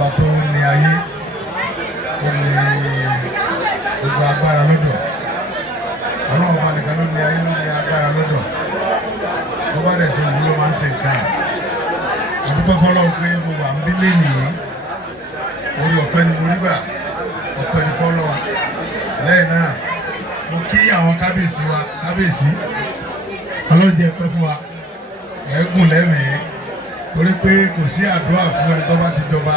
ọba tó ní ayé ó ní gbogbo agbára lọ́dọ̀ ọlọ́run ọba nìkan ló ní ayé ló ní agbára lọ́dọ̀ ọba rẹ̀ ṣe ìlú ló máa ń ṣe nǹkan ẹ̀ àdúgbò fọlọ́run pé mo wà ń bí lénìí orí ọ̀fẹ́ ni mo rí gbà ọ̀pẹ́ ni fọlọ́run lẹ́yìn náà mo kí àwọn kábíyèsí wa kábíyèsí ọlọ́jẹ́ pẹ́ fún wa ẹ̀ẹ́gùn lẹ́mìí torí pé kò sí àdúrà fún ẹ tó bá ti jọba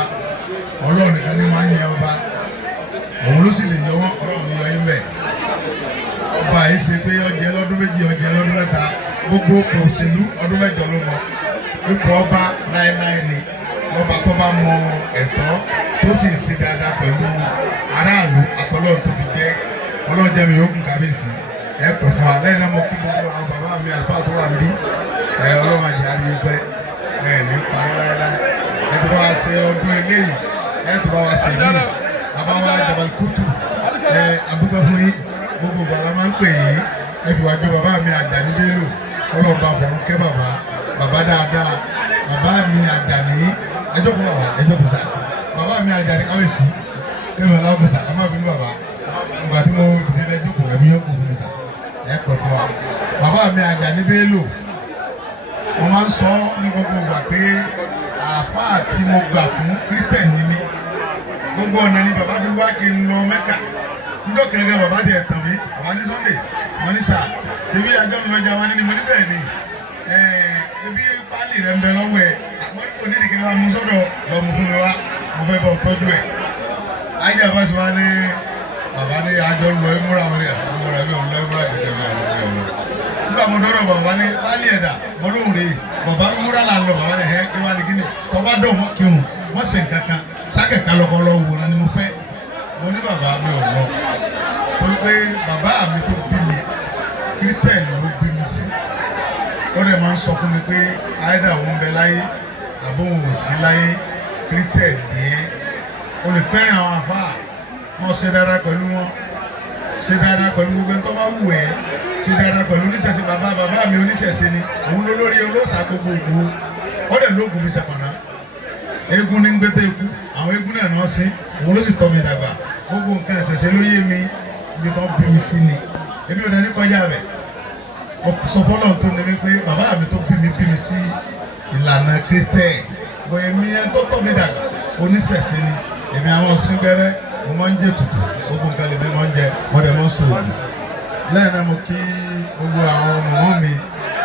ọlọ́run nìkan ní máa ń yẹ ọba òun ló sì lè yọ wọ́n ọlọ́run yọ yín bẹ̀ ọba yìí ṣe pé ọjẹ́ lọ́dún méjì ọjẹ́ lọ́dún mẹ́ta gbogbo òṣèlú ọdún mẹ́jọ ló mọ ipò ọba láéláé ni lọ́ba tó bá mọ ẹ̀tọ́ tó sì ń ṣe dáadáa pẹ̀lú aráàlú àtọ́lọ́run tó fi jẹ́ ọlọ́run jẹ́ mi yóò kún kábíyèsí ẹ pẹ̀ fún wa lẹ́yìn náà mo kí gbogbo àwọn bàbá mi àlùfáà tó wà níbí ọlọ́run àjàrí pẹ́ ní parí láéláé ẹ tó bá wa ṣe ọdún eléyìí ẹ tó bá wa ṣe mí bàbá wa Jabal Kutu àdúgbò fún yín gbogbo bàbá máa ń pè yín ẹ fi wájú bàbá mi Àjàní Bello ọlọ́run bá fọ̀rọ̀ kẹ́ bàbá dáadáa bàbá mi Àjàní ẹjọ́kùn bàbá ẹjọ́kùn sá bàbá mi Àjàní káwéèsì kẹ́mi ọlọ́kùn sá ẹ má bínú bàbá ìgbà tí mo dìde lẹ́jọ́kùn ẹ̀mí yọkùn fún mi sá ẹ pẹ̀ fún wa bàbá mi Àjàní Bello mo máa ń sọ ní gbogbo ìgbà pé àáfàá tí mo gbà fún Christian ni mí gbogbo ọ̀nà ni bàbá fi wá kí n lọ Mẹ́kà níjọ́ kẹ̀kẹ́ bàbá ti ẹ̀tàn mi bàbá ní Sunday mo ní sà ṣebí àjọ mi lọ́jà wa ní mo ní bẹ́ẹ̀ ni ebi pálí rẹ̀ ń bẹ lọ́wọ́ ẹ̀ mo ní kò ní ìdíkẹ́ wa mú sọ́dọ̀ lọ́mú fún mi wá mo fẹ́ bọ́ tọ́jú ẹ̀ ayé àbáṣe wa ní bàbá ní àjọ lọ ìmúra wọn ní àmúra mi ò lọ ìmúra kẹ̀kẹ́ mi ò lọ nígbà mo dọ́rọ̀ bàbá ní pálí ẹ̀dá mo lóun rè é bàbá múra là ń lọ bàbá ní ẹ̀ kí wá ní kíni tọ́ba dọ̀ mọ́ kí n wọ́n sì ń kankan sákẹ̀ká lọ́kọ́ lọ wò ni mo fẹ́ mo ní bàbá mi ò lọ torí pé bàbá mi tó bí mi Christian ló bí mi sí ó dẹ̀ máa ń sọ fún mi pé àìdá òun bẹ láyé àbóhùn ò sí láyé Christian nìyẹn o lè fẹ́ràn àwọn àfáà wọn ṣe dáadáa pẹ̀lú wọn ṣe dáadáa pẹ̀lú gbogbo ẹni tó bá wù ẹ́ ṣe dáadáa pẹ̀lú oníṣẹ̀ṣe bàbá mi oníṣẹ̀ṣe ni òun ló lórí olóòṣà gbogbo ó dẹ̀ lóògùn mi ṣẹ̀pọ̀nà eégún ní gbẹ́tẹ́ ikú àwọn eégún náà náà sí òun ló sì tọ́ mi dàgbà gbogbo nǹkan ẹ̀ṣẹ̀ṣẹ̀ ló yé mi ibi tó bí mi sí ni èmi ò dání kọjá rẹ̀ mo sọ fọlọ́ tó ní mi pé bàbá mi tó bí mi sí ìlànà Christian bọ̀ èmi ẹ̀ tó tọ́ mi dàgbà oníṣẹ̀ṣe ni èmi àwọn síngbẹ́rẹ́ mo máa ń jẹ tutù gbogbo nǹkan lèmi máa ń jẹ mo dẹ̀ máa ń so òògùn lẹ́yìn náà mo kí gbogbo àwọn mọ̀mọ́ mi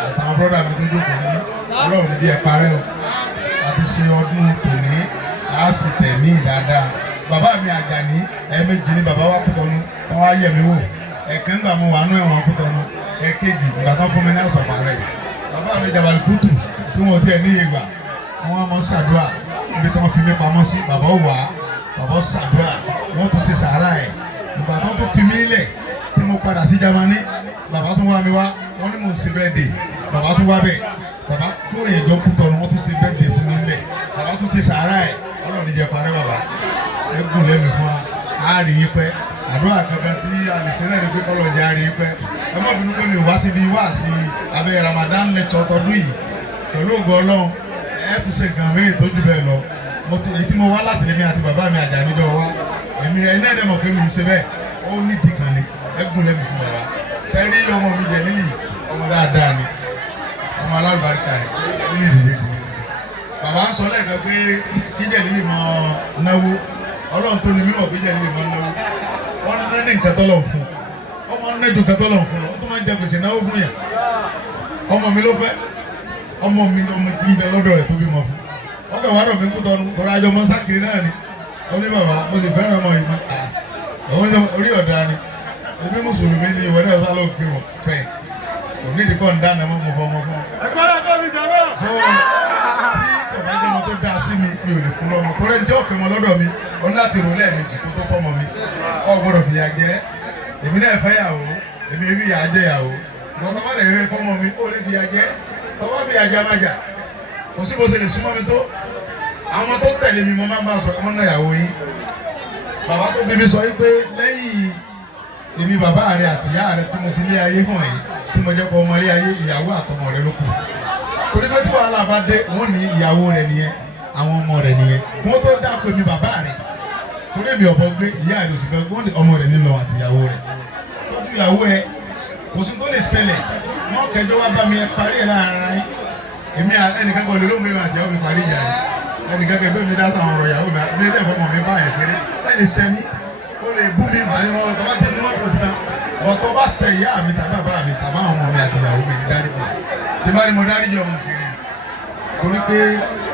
àtàwọn bọ́dà mi tó jókòó ní ọlọ́run díẹ̀ parẹ́ o àti ṣe ọdún tòní a sì tẹ̀mí dáadáa bàbá mi Àjàní ẹ̀ẹ̀mejì ni bàbá wa Kútọ́nù wọn wá yẹ̀ mí wò ẹ̀kẹ́ ńgbà mo wà nú ẹ̀wọ̀n Kútọ́nù ẹ̀kejì ìgbà tán fún mi ní house of arrest bàbá mi Jabal Kutu tí wọn ò tiẹ̀ níye gbà wọn máa ń ṣàdúrà ibi tí wọn fi mí pamọ́ sí bàbá wà bàbá ṣàdúrà wọn tún ṣe sàárà ẹ̀ ìgbà tán tó fi mí lẹ̀ tí mo padà sí Jámánì bàbá tún wá mi wá wọn ní mò ń ṣe birthday bàbá tún wá bẹ̀ bàbá kó èèyàn jọ Kútọ́nù wọn tún ṣe birthday fún mi bẹ̀ bàbá tún ṣe sàárà ẹ̀ ọlọ́run ní jẹ́ parẹ́ bàbá ẹ gùn lẹ́mìí fún wa á rí yín pẹ́ àdúrà kankan tí àlìsí náà ní pé kọ́lọ̀ jẹ́ á rí yín pẹ́ ẹ má bínú pé mi ò wá síbi wá sí abẹ́ Ramadan lecture tọdún yìí pẹ̀lú ògo ọlọ́run ẹ tún ṣe nǹkan mí tó jù bẹ́ẹ̀ lọ èyí tí mo wá láti lèmi àti bàbá mi Àjàní jọ wá èmi ẹ náà dẹ̀ mọ̀ pé mi ń ṣe bẹ́ẹ̀ ó ní dìkan ni ẹ gùn lẹ́mìí fún bàbá ṣe rí ọmọ mi jẹ nílì ọmọ dáadáa ni ọmọ alálùbáríkà ni nílì dìde bàbá ń sọ lẹ́ẹ̀kan pé kíjẹ̀ nílì mọ náwó ọlọ́run tó ní mímọ̀ kíjẹ̀ nílì mọ náwó wọ́n ná ní nǹkan tọ́lọ̀ fún ọmọ náà ju nǹkan tọ́lọ̀ fún lọ ó tún máa ń jẹ gbèsè náwó fún yàn ọmọ mi ló fẹ́ ọmọ mi ọmọ tí ń bẹ lọ́dọ̀ rẹ̀ tó bímọ fún ọkọ̀ wàá rọ̀ mí Kútọ́nù tọ́ra àjọ mọ́ sákìrì náà ni ó ní bàbá mo sì fẹ́ràn ọmọ yìí orí ọ̀dà ni ebi mùsùlùmí ni ìwọlé ọ̀sán ló ń kí wọn fẹ́ òní ìdíkọ̀ ń dáná mọ́ mo fọ́ ọmọ fún ọ. Bàbá jẹ́ ọmọ tó dá sí mi fi ò lè fún lọ́mọ torí ẹni tí ó fẹ́ mọ lọ́dọ̀ mi ó ní láti rò lẹ́ẹ̀mejì kó tó fọ́mọ mi ọ gbọ́dọ̀ fìyà jẹ èmi náà fẹ́ yàwó èmi fi yà á jẹ yàwó lọ́tọ́ bá dẹ̀ fẹ́ fọ́mọ mi ó lè fìyà jẹ tọ́wọ́ fìyà jẹ amájà kò sí bó ṣe lè súnmọ́ mi tó àwọn ọmọ tó tẹ̀lé mi mo máa ń bá sọ ọmọ náà yàwó yín bàbá tó bí mi sọ yí pé lẹ́yìn èmi bàbá rẹ àtìyá rẹ tí mo fi lé ayé hàn yìí tí mo jẹ́ kó ọmọ ilé ayé ìyàwó àtọmọ rẹ ló kù torí pé tí wàhálà bá dé wọ́n ní ìyàwó rẹ nìyẹn àwọn ọmọ rẹ̀ nìyẹn kó tó dáko mi bàbá rẹ̀ torí mi ọ̀bọ gbé ìyá rẹ̀ òsì fẹ́ gbọ́n ọmọ rẹ̀ nílò àtìyàwó rẹ̀ tọ́jú ìyàwó ẹ kò sí tó lè ṣẹlẹ̀ wọ́n kẹjọ wá bá mi ẹ parí ẹ láàrin ara yín èmi ẹnìkan kan olólùmọ̀ mi àti ìyàwó mi parí ìjà rẹ̀ ẹnìkan kan ẹgbẹ́ mi dá sáwọn ọ̀rọ̀ ìyàwó mi bí ẹ̀dẹ̀ fọmọ mi bá yẹn ṣeré ẹni sẹ́mi ó lè bú mi màá ní wọn tọ́ba jẹ́ ní wọ́n tó ti tán bọ̀tọ́ bá sẹ ìyá mi tàbí bàbá mi tàbí àwọn ọmọ mi àti ìyàwó mi ní dáríjì tí bá ní mo dáríjì ọmọ ṣeré torí pé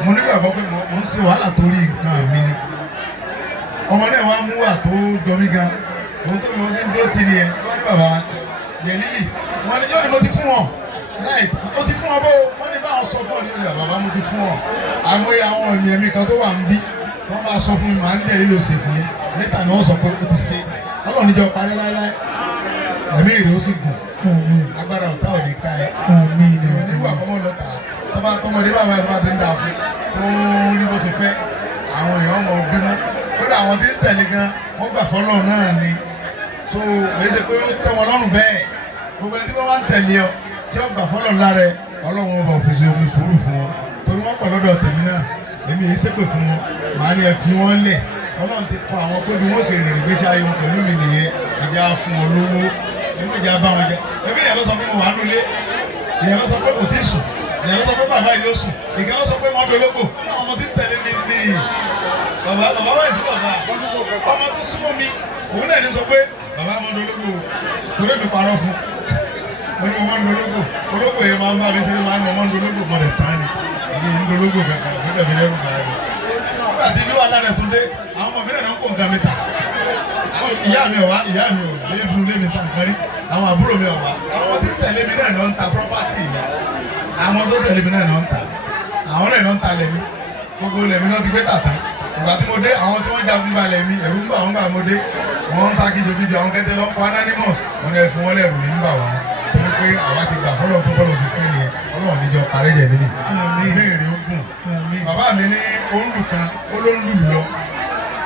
mo nígbàgbọ́ pé mo ń ṣe wàhálà torí nǹkan mi ni ọmọ náà wá mú wà tó jọ mí gan ohun tó mọ ní dó ti ni ẹ wọ́n ní bàbá yẹn lílì wọ́n ní yóò ní mo ti fún wọn láì mo ti fún wọn bó wọ́n ní báwọn sọ fún ọ ní ìyá bàbá mo ti fún wọn àwọn àwọn ènìyàn mi kan tó wà ń bí wọ́n bá sọ fún mi màá nílẹ̀ lílo ṣe fún yẹn níta ni wọ́n sọ pé o ti ṣe ọlọ́run níjọ parí láéláé ẹ̀mí èrè ó sì gùn agbára ọ̀tá ò ní ká ẹ nígbà kọ́mọ́ lọ́ta tọ́ba tọmọdé bàbá ẹ̀ bá ti ń dà fún tó ní bó ṣe fẹ́ àwọn èèyàn ọmọ bínú kódà àwọn tí ń tẹ̀lé gan wọ́n gbà fọ́lọ́ náà ni tó lè ṣe pé ó tẹ́ wọn lọ́rùn bẹ́ẹ̀ gbogbo ẹni tí wọ́n bá ń tẹ̀lé ọ tí ó gbà fọ́lọ́ lára ọlọ́run ọba òfìsì omi sùúrù fún wọn torí wọ́n pọ̀ lọ́dọ̀ tèmi náà èmi yìí ṣépè fún wọn màá ní ẹ fi wọn lẹ̀ ọlọ́run ti kọ àwọn pé bí wọ́n ṣe rìn ìgbésí ayé wọn pẹ̀lú mi nìyẹn ìjà fún wọn lówó èmi ìjà bá wọn jẹ èmi ìyẹn ló sọ pé mo wà nulẹ̀ ìyẹn ló sọ pé kò tí ì sùn ìyẹn ló sọ pé bàbá yìí ó sùn ìyẹn ló sọ pé wọ́n dológbò àwọn ọmọ tí ń tẹ̀lé mi ní bàbá wáyé sí bàbá ọmọ tó súnmọ́ mi òun náà ní sọ pé bàbá ọmọ dológbò torí mi parọ́ fún mo ní mo máa ń dológbò ológbò yẹn máa ń bá mi ṣe máa ń mọ máa ń dológbò mọ̀lẹ̀ tán ni èmi ń dológbò kankan fún tẹ̀mí lẹ́rù kan rẹ̀ nígbà tí ìlú alára tún dé àwọn ọmọ mi náà ń kó nǹkan mi ta ìyá mi ò lébu lébi ta nǹkan rí àwọn àbúrò mi ò wá àwọn tí tẹ̀lé mi náà ló ń ta property mi àwọn tó tẹ̀lé mi náà ló ń ta àwọn náà ló ń ta lẹ́mi gbogbo lẹ́mi náà ti gbé tàtà ìgbà tí mo dé àwọn tí wọ́n jagun balẹ̀ mi ẹ̀rù ń bà wọ́n gbà mo dé wọ́n ń sá kíjokíjo àwọn kẹ́tẹ́ lọ́kọ́ anonymous wọ́n lè fún wọn lẹ́rù ní ń bà wọ́n torí pé àwa ti gbà fọlọ́ tó bọ́lọ̀ sí fẹ́ nìyẹn ọlọ́run níjọ parí jẹ̀ nílì ìbéèrè ó gùn bàbá mi ní òǹlù kan ó ló ń lù lọ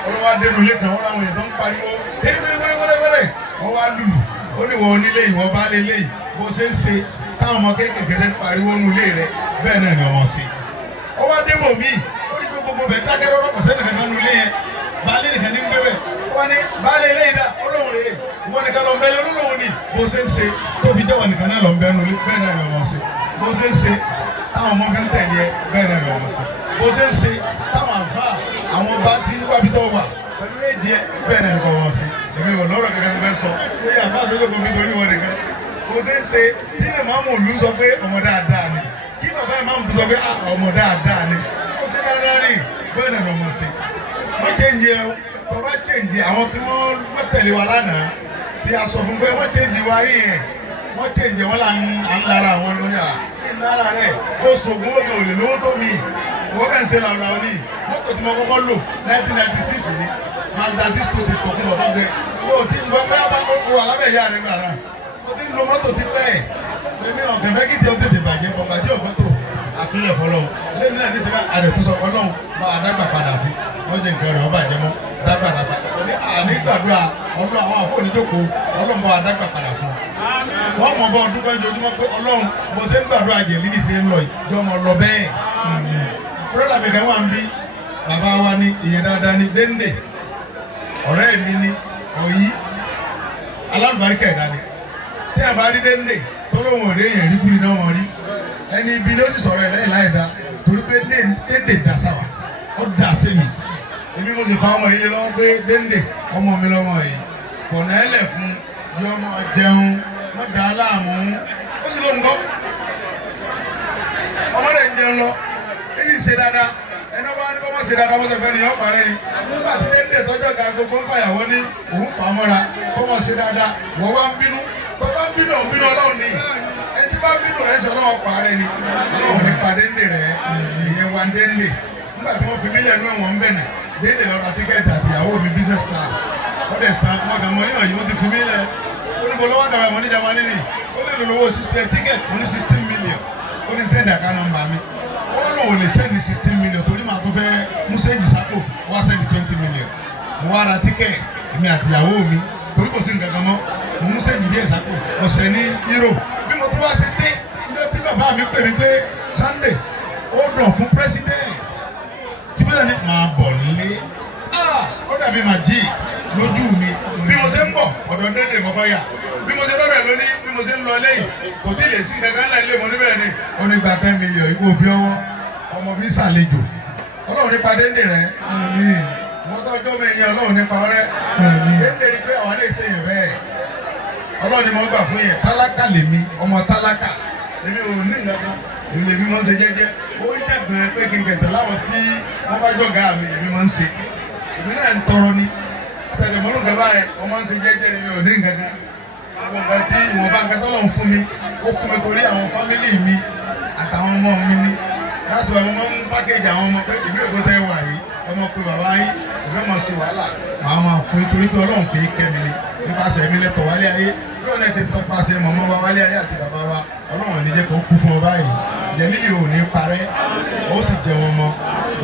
olówó adélu ilé kan wọ́n láwọn èèyàn tó ń pariwo èyí wẹ́rẹ́wẹ́rẹ́ wọ́n wá lùlù ó ní wọ́n onílé ìwọ bá lé léyìí bó ṣe ń ṣe táwọn ọmọ kéékèèké ṣe ń pariwo nù ilé rẹ bẹ́ẹ̀ náà ni ọmọ ṣe ó wá débò míì gbogbo bẹ dákẹ́ rọ́rọ́ kọ̀sẹ́ nìkan kan nulẹ̀ yẹn baálé nìkan ní gbé bẹ̀ wọ́n ní baálé eléyìí dá olóhùn rèé wọ́n nìkan lọ bẹ́ẹ̀ olóhùn ni bó ṣe ń ṣe tó fi jẹ́wọ́ nìkan náà lọ bẹ́ẹ̀ nulẹ̀ bẹ́ẹ̀ náà ni wọ́n ṣe bó ṣe ń ṣe táwọn ọmọ fi ń tẹ̀lé ẹ bẹ́ẹ̀ náà ni wọ́n ṣe bó ṣe ń ṣe táwọn àǹfà àwọn bá ti ń wábi tó wà pẹ̀lú èjì ẹ bẹ́ẹ̀ náà ni wọ́n ṣe èmi ò lọ́rọ̀ kankan bẹ́ẹ̀ sọ pé àǹfà tó jókòó mi torí wọn nìkan bó ṣe ń ṣe tí lè máa mú òlú sọ pé ọmọ dáadáa ni kí bàbá ìmáàmù tó sọ pé ọmọ dáadáa ni ó ṣe dáadáa rí bẹ́ẹ̀ náà lọ́mọ sí wọ́n chẹ́ǹjì ẹ tó bá chẹ́ǹjì àwọn tí wọ́n tẹ̀lé wa lánàá tí a sọ fún pé wọ́n chẹ́ǹjì wa yìí yẹn wọ́n chẹ́ǹjì wọn là ń lára àwọn ọmọ ní à ń lára rẹ̀ ó sògùn ó lè lówó tó mi wọ́n kàn ń ṣe làwọn ọ̀nà mọ́tò tí mo kọ́kọ́ lò 1996 ni Mazda 626 tó kún lọ tó gbé o ti gbọ́ pé abákòókò alábẹ̀ ìyá rẹ̀ gbà náà o ti ń lo mọ́tò ti pẹ́ ẹ̀ èmi ọ̀gẹ̀ fẹ́ kí tí o tètè bàjẹ́ bọ̀ bàjẹ́ ọ̀gbọ́tò àfihàn fọlọ́ lẹ́nu náà ní sẹ́fẹ́ àdètúnṣọ ọlọ́run bá àdágbà padà fún wọ́n jẹ́ nǹkan rẹ̀ wọ́n bàjẹ́ mọ́ dágbàdàgbà àní gbàdúrà ọlọ́run àwọn àfọ̀nìjókòó ọlọ́run bá àdágbà padà fún wọ́n mọ̀ bọ́ ọdún pẹ́jọ ojúmọ́ pé ọlọ́run bó ṣe ń gbàdúrà jẹ̀ lílì tí ń lọ ìjọ ọmọ lọ bẹ́ẹ̀ bùrọ̀dà mi kan wà ń bí bàbá wa ní ìyẹn dáadáa ní Dende ọ̀rẹ́ mi ní Òyí alálùbáríkà ẹ̀dá ni tí a bá rí Dende tó lóun òde èèyàn rí kúri náà wọ́n rí ẹni ibi ló sì sọ̀rọ̀ ẹ̀ lẹ́yìn láì dá torí pé Dende dá sáwà ó dá sí mi èmi mo sì fa ọmọ yìí lọ́wọ́ pé Dende ọmọ mi lọ́mọ yìí fọ̀nà ẹlẹ̀ fún yọ ọmọ jẹun wọ́n dá láàmú ó sì ló ń gbọ́ ọmọ rẹ̀ ń jẹun lọ èyí ṣe dáadáa ẹni ọba ní kọ́mọ̀ ṣe dáadáa wọ́n sọ fẹ́ ni yọ parẹ́ ni nígbà tí Dende tọ́jọ́ ga gbogbo ń fàyàwọ́ ní òun fà á mọ́ra kọ́mọ̀ ṣe dáadáa wọ́n wá ń bínú tó bá ń bínú òun bínú Ọlọ́run ni ẹtí bá bínú rẹ sọ náà parẹ́ ni Ọlọ́run ní pa Dende rẹ ìyẹn wa Dende nígbà tí wọ́n fi mílíọ̀nù ẹnu ẹ̀wọ̀n ń bẹ̀nẹ̀ Dende lọ ra tíkẹ́ẹ̀tì àti ìyàwó mi business class wọ́n dẹ̀ san wọ́n kàn mọ́ ní ọ̀yìn wọ́n ti fi mílíọ̀nù oníbo lọ́wọ́ dàbà mọ́ ní Jámánì ni ó lè lọ́wọ́ tíkẹ́ẹ̀tì ó ní 16 million ó ní sẹ́ndì àká nọ́mbà mi wọ́n lò ó lè sẹ́ndì 16 million torí màá tó fẹ́ mú sẹ́ndì sápò wá sẹ́ndì 20 million mo wá ra tíkẹ́ẹ̀tì èmi àti ìyàwó mi torí kò sí nǹkan kan mọ́ mo mú sẹ́ndì díẹ̀ sápò ọ̀sẹ̀ ní euro bí mo tún wá sí dé ilé tí bàbá mi pè mí pé Sunday ó dùn fún president bí màá jí lójú mi bí mo ṣe ń bọ̀ ọ̀dọ̀ dédé mo bá yà bí mo ṣe lọ́dọ̀ lónìí bí mo ṣe ń lọ lẹ́yìn kò tí ì lè sí kankan náà ilé mo níbẹ̀ ni ó ní gba 10 million yìí kò fi ọwọ́ ọmọ fi ṣàlejò ọlọ́run nípa dédé rẹ̀ wọ́n tọ́jú ọmọ èèyàn ọlọ́run nípa ọrẹ́ dédé ni pé àwọn àlẹ́ ìṣèyàn bẹ́ẹ̀ ọlọ́run ni mo gbà fún yẹn tálákà lèmi ọmọ tálákà èmi ò ní ìlànà èmi lèmi máa ń ṣe jẹ́jẹ́ ó ń dẹ̀gbọ́n pé kí n kẹ̀tẹ̀ láwọn tí wọ́n bá jọ̀gá mi lèmi máa ń ṣe èmi náà ń tọrọ ni sẹ̀dẹ̀mọ́nù kẹ́ báyẹn wọ́n máa ń ṣe jẹ́jẹ́ ni mi ò ní nǹkan kan àwọn nǹkan tí ìwọ̀n bá nǹkan tọ́lọ̀ ń fún mi ó fún mi torí àwọn fámìlì mi àtàwọn ọmọ mi ní láti wà mo máa ń pákéjì àwọn ọmọ pé ìlú Èkó tẹ́ wà yìí ọmọ pé bàbá yín ìfẹ́ mọ̀ ṣe wàhálà màá máa fún yín torí pé Ọlọ́run fi kẹ́mi ni nípasẹ̀ mi lẹ́tọ̀ wálé ayé bí ọ̀nà ìṣe tọpasẹ̀ mọ̀mọ́ wa wálé ayé àti bàbá wa Ọlọ́run ní jẹ́ kó kú fún ọ báyìí jẹ̀mílì ò ní parẹ́ ó sì jẹ wọn mọ́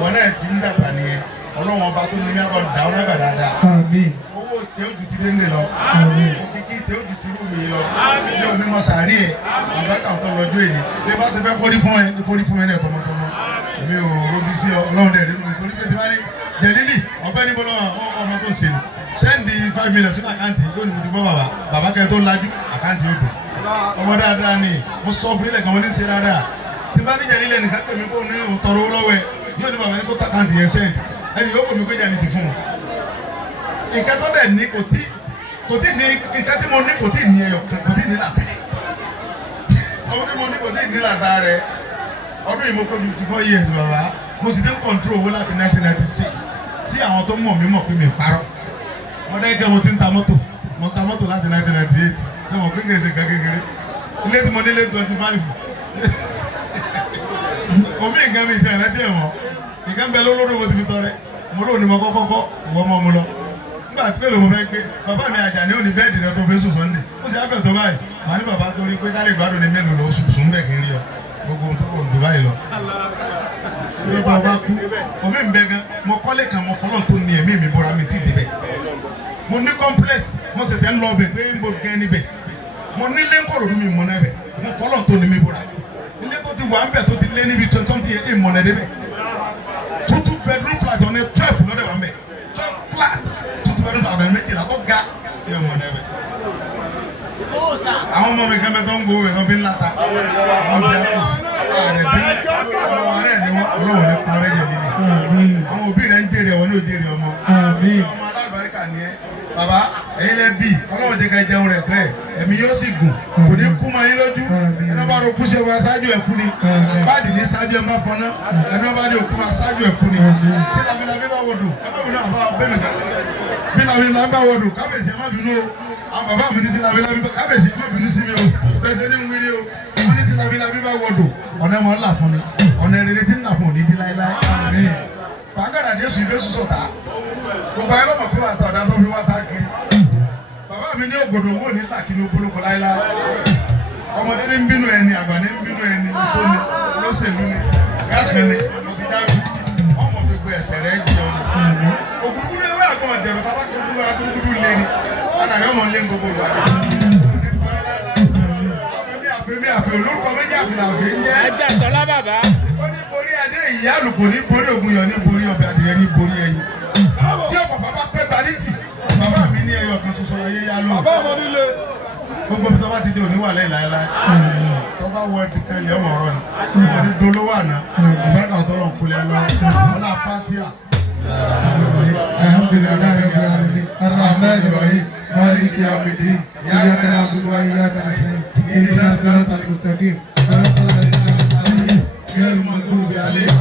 wọn náà ti ń dàgbà nìyẹn Ọlọ́run ọba tó ní abọ́ dà ọ́ lágbà dáadáa owó tí ó ju ti dénde lọ òkìkí tí ó ju ti rú mi lọ ní onímọ̀ sàárì ẹ̀ àgbàkà tó lọ́jọ́ èyí bí bá ṣe fẹ́ kórí fún ẹ ní kórí fún ẹ ní tọmọtọmọ èmi ò robi sí Ọlọ́run dẹ̀ nínú mi torí pé tí wọ́n ní jẹ̀lílì ọ̀gbẹ́ni bọ́lá ọmọ tó ń ṣe ni sẹ́ndì 5 million sínú àkáǹtì yóò ní mo ti gbọ́ bàbá kẹ́ tó lajú àkáǹtì yóò dùn ọmọ dáadáa ni mo sọ fún ilẹ̀ kan mo ní ṣe dáadáa tí bá ní jẹ̀lílì nìkan pè mí kó ní tọrọ owó lọ́wọ́ ẹ yóò ní bàbá ní kó tàkáǹtì yẹn sẹ́ndì ẹni yóò pè mí pé jẹ̀lí ti fún un nǹkan tó dẹ̀ ní kò tí ní nǹkan tí mo ní kò tí ní ẹyọ kan kò tí ní làbẹ́ ọmọ tí mo ní kò tí ní làbá rẹ ọdún yìí mo pé 54 years bàbá mo sì dé ń control owó láti 1996 tí àwọn tó mọ̀ mí mọ̀ pé mi parọ́ wọ́n dẹ́gẹ́ mo ti ń ta mọ́tò mo ta mọ́tò láti 1998 ní mo pé kì í ṣe nǹkan kékeré ilé tí mo nílé 25 omi nǹkan mi ìtẹ̀ ẹ̀rẹ́ tí ẹ̀ mọ́ nǹkan bẹ lólódò mo ti fi tọrẹ mo lóò ní mo kọ́kọ́ ìwọ mọ́ mo lọ nígbà tí pẹ̀lú mo fẹ́ gbé bàbá mi Àjàní ò ní bẹ́ẹ̀dì rẹ tó fi sùn Sunday ó sì á fẹ̀ tó báyìí màá ní bàbá torí pé kálí ìgbádùn ní mélòó lọ sùn bẹ́ẹ̀ kì í rí ọ gbogbo ohun tó kò dùn báyìí lọ. ilé tó o bá kú omi ń bẹ gan mo kọ́lé kan mo fọlọ́ tó ní ẹ̀mí mi bọ́ra mi tí ì débẹ̀ mo ní complex mo ṣẹ̀ṣẹ̀ ń lọ ọbẹ̀ pé ń bo gẹ́ níbẹ̀ mo ní lẹ́ńkọ̀rọ̀ mi mọ̀ náà bẹ̀ mo fọlọ́ tó ní mi bọ́ra ilé tó ti wà ń bẹ̀ tó ti lé níbi 20 something years ìmọ̀ náà débẹ̀ 2 bedroom flat ọ̀nà 12 lọ́dẹ̀ wà ń bẹ̀ 12 flat 2 bedroom flat ọ̀nà méjìlá tó ga ìmọ̀ náà bẹ̀. àwọn ọmọ mi kan bẹ tó ń gbowó ẹ̀ tó fi ń láta wọ́n fi àpò ààrẹ bí ọmọ rẹ̀ ni wọ́n Ọlọ́run ní parẹ́ jẹ̀ nílẹ̀ àwọn òbí rẹ̀ ń jèrè ọmọ ní òjèrè ọmọ ọmọ alábàárìkà ni ẹ bàbá ẹ̀yin lẹ bí Ọlọ́run jẹ́ ká jẹun rẹ̀ bẹ́ẹ̀ ẹ̀mí yóò sì gùn kò ní kú mọ́ yín lójú ẹni bá ro kú sí ọba ṣáájú ẹ̀kú ni báàdì ní ṣáájú ẹ̀ má fọná ẹni bá ní òkú máa ṣáájú ẹ̀kú ni tí labilabi bá wọdù ẹgbẹ́ mi náà bá bẹ́ẹ̀ sẹ́ bí labilabi bá wọdù kábíyèsí ẹ má bínú o àwọn bàbá mi ní tí labilabi kábíyèsí ẹ má bínú sí mi o bẹ́ẹ̀ sẹ́ ní ń wíri o wọ́n ní tí labilabi bá wọdù ọ̀nà ẹ̀mọ́ ńlá fún ni ọ̀nà ìrere tí ńlá fún òní di láéláé pàgàdà ní èsù ìbésù sọ̀tà gbogbo ayé lọ́mọ̀ pé wà á tọ̀dá tó fi wá tá kiri bàbá mi ní ògòdò owó ní làkínú polówó láéláé ọmọdé ní ń bínú ẹni àgbà ní ń bínú ẹni sóni olóṣèlú ni gáàsì ni mo ti dá ọmọ gbogbo ẹsẹ̀ rẹ̀ jẹ ọmọ ògùnkùn ní ewé àgbọn ọ̀dẹ̀rọ̀ tábà tó dúró agúdúgúdú lé ni àtàrí ọmọ lé gbogbo ìwà àfẹ́mí àfẹ́ olórúkọ méjì àfẹ́lá àfẹ́ ń jẹ́ ẹjẹ sọlá bàbá ó ní borí adé ìyá àlùkò ní borí ògùn yọ ní borí ọbẹ̀ adìrẹ ní borí ẹyin tí ọ̀fọ̀fọ̀ bá pẹ́ gbalítì bàbá mi ní ẹyọ kan ṣoṣo ayé yá lọ gbogbo bí tó bá ti dé òní wà lẹ́yìn láéláé tó bá wọ ẹbí kan ilé ọmọ ọ̀rọ̀ ni òní dolówó àná ìbáraká ọ̀tọ́ lọ kúlẹ̀ lọ ọlá pátíà alhamdulilayi arahman irahim maliki yawmiddin iyyaka na'budu wa iyyaka nasta'in ihdinas siratal mustaqim siratal ladzina an'amta alaihim ghayril maghdubi alaihim